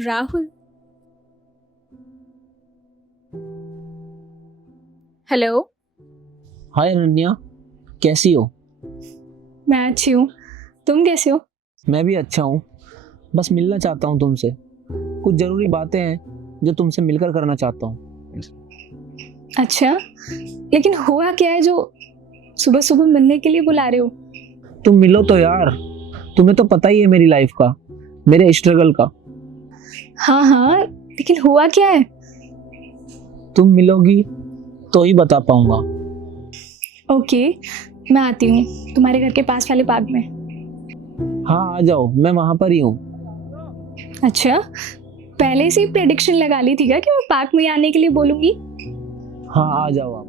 Rahul. Hello. हाय अनन्या, कैसी हो? मैं अच्छी हूँ, तुम कैसे हो? मैं भी अच्छा हूँ। बस मिलना चाहता हूँ तुमसे। कुछ ज़रूरी बातें हैं जो तुमसे मिलकर करना चाहता हूँ। अच्छा, लेकिन हुआ क्या है जो सुबह सुबह मिलने के लिए बुला रहे हो? तुम मिलो तो यार। तुम्हें तो पता ही है मेरी लाइफ का, मेरे स्ट्रगल का। हाँ हाँ, लेकिन हुआ क्या है? तुम मिलोगी तो ही बता पाऊंगा। ओके, मैं आती हूँ तुम्हारे घर के पास वाले पार्क में। हाँ आ जाओ, मैं वहां पर ही हूँ। अच्छा, पहले से ही प्रेडिक्शन लगा ली थी क्या कि मैं पार्क में आने के लिए बोलूंगी? हाँ आ जाओ आप।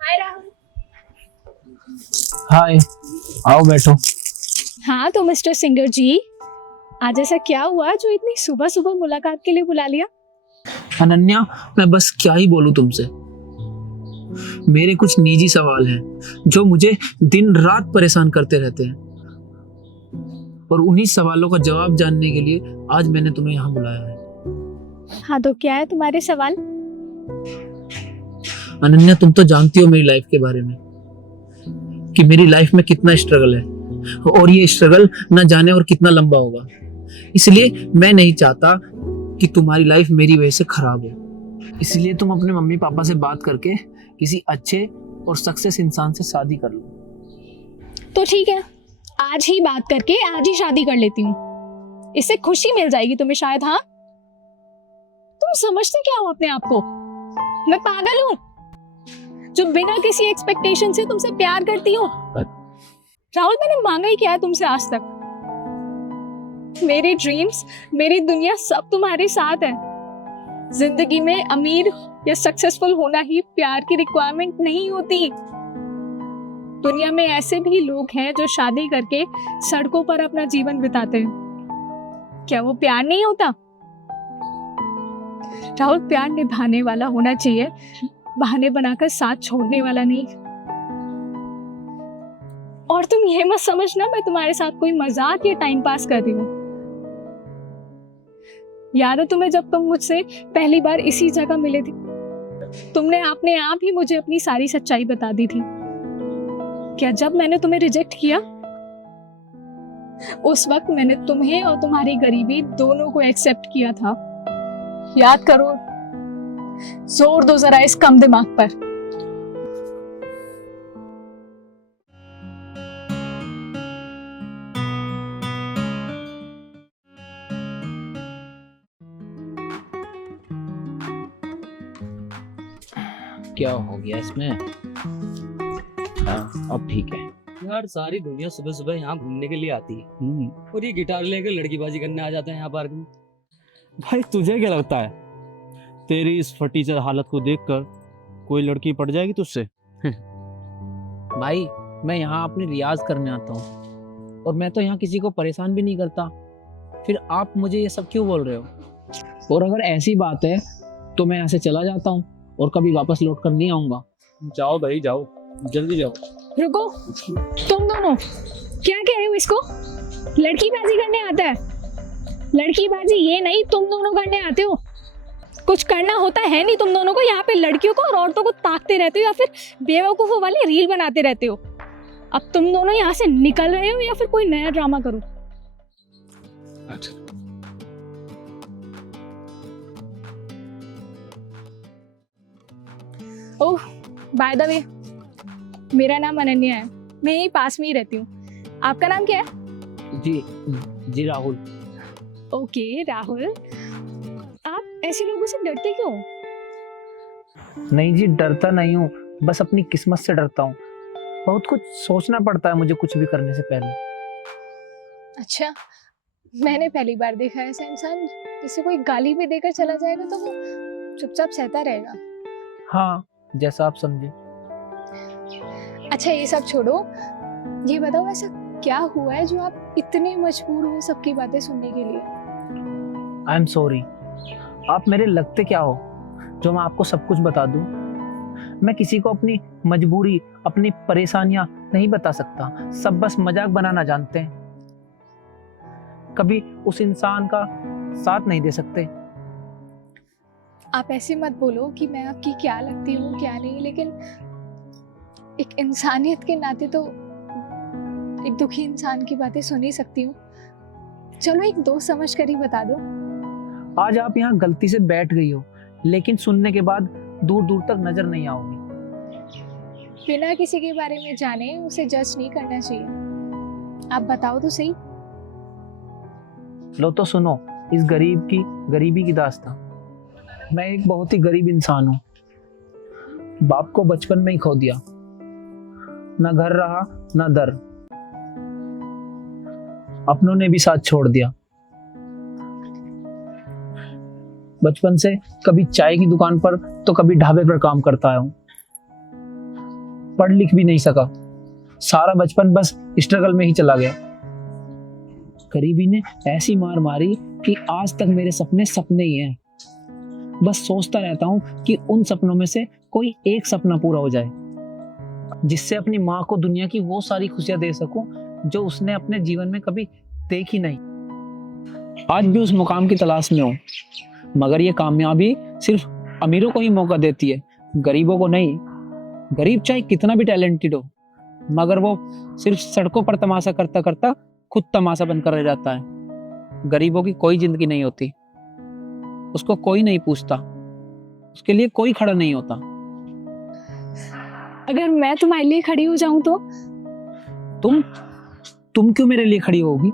हाय राहुल। हाय, आओ बैठो। हाँ तो मिस्टर सिंगर जी, आज ऐसा क्या हुआ जो इतनी सुबह सुबह मुलाकात के लिए बुला लिया? अनन्या, मैं बस क्या ही बोलूं तुमसे। मेरे कुछ निजी सवाल हैं जो मुझे दिन रात परेशान करते रहते हैं, और उन्हीं सवालों का जवाब जानने के लिए आज मैंने तुम्हें यहाँ बुलाया है। हाँ तो क्या है तुम्हारे सवाल? अनन्या, तुम तो जानती हो मेरी लाइफ के बारे में कि मेरी लाइफ में कितना स्ट्रगल है, और ये स्ट्रगल न जाने और कितना लंबा होगा। इसलिए मैं नहीं चाहता कि तुम्हारी लाइफ मेरी वजह से खराब हो। इसलिए तुम अपने मम्मी पापा से बात करके किसी अच्छे और सक्सेस इंसान से शादी कर लो। तो ठीक है, आज ही बात करके आज ही शादी कर लेती हूँ। इससे खुशी मिल जाएगी तुम्हें शायद। हाँ, तुम समझते क्या हो अपने आप को? मैं पागल हूँ जो बिना किसी एक्सपेक्टेशन से तुमसे प्यार करती हूँ? राहुल, मैंने मांगा ही क्या है तुमसे आज तक? मेरे ड्रीम्स, मेरी दुनिया सब तुम्हारे साथ है। जिंदगी में अमीर या सक्सेसफुल होना ही प्यार की रिक्वायरमेंट नहीं होती। दुनिया में ऐसे भी लोग हैं जो शादी करके सड़कों पर अपना जीवन बिताते हैं। क्या वो प्यार नहीं होता? राहुल, प्यार निभाने वाला होना चाहिए, बहाने बनाकर साथ छोड़ने वाला नहीं। और तुम ये मत समझना मैं तुम्हारे साथ कोई मजाक या टाइम पास कर रही हूँ। याद है तुम्हें जब तुम मुझसे पहली बार इसी जगह मिले थे, तुमने अपने आप ही मुझे अपनी सारी सच्चाई बता दी थी। क्या जब मैंने तुम्हें रिजेक्ट किया, उस वक्त मैंने तुम्हें और तुम्हारी गरीबी दोनों को एक्सेप्ट किया था? याद करो, जोर दो जरा इस कम दिमाग पर। क्या हो गया इसमें? हाँ अब ठीक है। यार सारी दुनिया सुबह सुबह यहाँ घूमने के लिए आती है और ये गिटार लेकर लड़कीबाजी करने आ जाते हैं यहाँ पार्क में। भाई तुझे क्या लगता है तेरी इस फटीचर हालत को देखकर कोई लड़की पट जाएगी तुझसे? भाई, मैं यहाँ अपने रियाज करने आता हूँ, और मैं तो यहाँ किसी को परेशान भी नहीं करता। फिर आप मुझे ये सब क्यों बोल रहे हो? और अगर ऐसी बात है तो मैं यहाँ से चला जाता हूँ और कभी वापस लौट कर नहीं आऊंगा। जाओ भाई जाओ, जल्दी जाओ। रुको, तुम दोनों क्या कह रहे हो? इसको लड़कीबाजी करने आता है? लड़कीबाजी ये नहीं, तुम दोनों करने आते हो। कुछ करना होता है नहीं तुम दोनों को। यहाँ पे लड़कियों को और औरतों को ताकते रहते हो या फिर बेवकूफों वाले रील बनाते रहते हो। अब तुम दोनों यहाँ से निकल रहे हो या फिर कोई नया ड्रामा करो? अच्छा ओह, बाय द वे, मेरा नाम अनन्या है। मैं यहीं पास में ही रहती हूँ। आपका नाम क्या है? जी राहुल। ओके राहुल, आप ऐसे लोगों से डरते क्यों? नहीं जी, डरता नहीं हूँ, बस अपनी किस्मत से डरता हूँ। बहुत कुछ सोचना पड़ता है मुझे कुछ भी करने से पहले। अच्छा, मैंने पहली बार देखा है ऐसा इंसान जिसे कोई गाली भी देकर चला जाएगा तो वो चुपचाप सहता रहेगा। हाँ, जैसा आप समझे। अच्छा ये सब छोड़ो, ये बताओ ऐसा क्या हुआ है जो आप इतने मजबूर हो सबकी बातें सुनने के लिए? I am sorry. आप मेरे लगते क्या हो जो मैं आपको सब कुछ बता दूं? मैं किसी को अपनी मजबूरी, अपनी परेशानियां नहीं बता सकता। सब बस मजाक बनाना जानते हैं। कभी उस इंसान का साथ नहीं दे सकते। आप ऐसे मत बोलो कि मैं आपकी क्या लगती हूँ क्या नहीं, लेकिन एक इंसानियत के नाते तो एक दुखी इंसान की बातें सुन ही सकती हूँ। चलो एक दोस्त समझ कर ही बता दो। आज आप यहाँ गलती से बैठ गई हो, लेकिन सुनने के बाद दूर दूर तक नजर नहीं आओगी। बिना किसी के बारे में जाने उसे जज नहीं करना चाहिए। आप बताओ तो सही। लो तो सुनो इस गरीबी की दास्तां। मैं एक बहुत ही गरीब इंसान हूँ। बाप को बचपन में ही खो दिया। ना घर रहा ना दर। अपनों ने भी साथ छोड़ दिया। बचपन से कभी चाय की दुकान पर तो कभी ढाबे पर काम करता आया हूँ। पढ़ लिख भी नहीं सका। सारा बचपन बस स्ट्रगल में ही चला गया। गरीबी ने ऐसी मार मारी कि आज तक मेरे सपने ही हैं। बस सोचता रहता हूँ कि उन सपनों में से कोई एक सपना पूरा हो जाए, जिससे अपनी माँ को दुनिया की वो सारी खुशियां दे सकूं जो उसने अपने जीवन में कभी देखी नहीं। आज भी उस मुकाम की तलाश में हूँ, मगर ये कामयाबी सिर्फ अमीरों को ही मौका देती है, गरीबों को नहीं। गरीब चाहे कितना भी टैलेंटेड हो, मगर वो सिर्फ सड़कों पर तमाशा करता करता खुद तमाशा बनकर रह जाता है। गरीबों की कोई जिंदगी नहीं होती। उसको कोई नहीं पूछता, उसके लिए कोई खड़ा नहीं होता। अगर मैं तुम्हारे लिए खड़ी हो जाऊं तो? तुम क्यों मेरे लिए खड़ी होगी?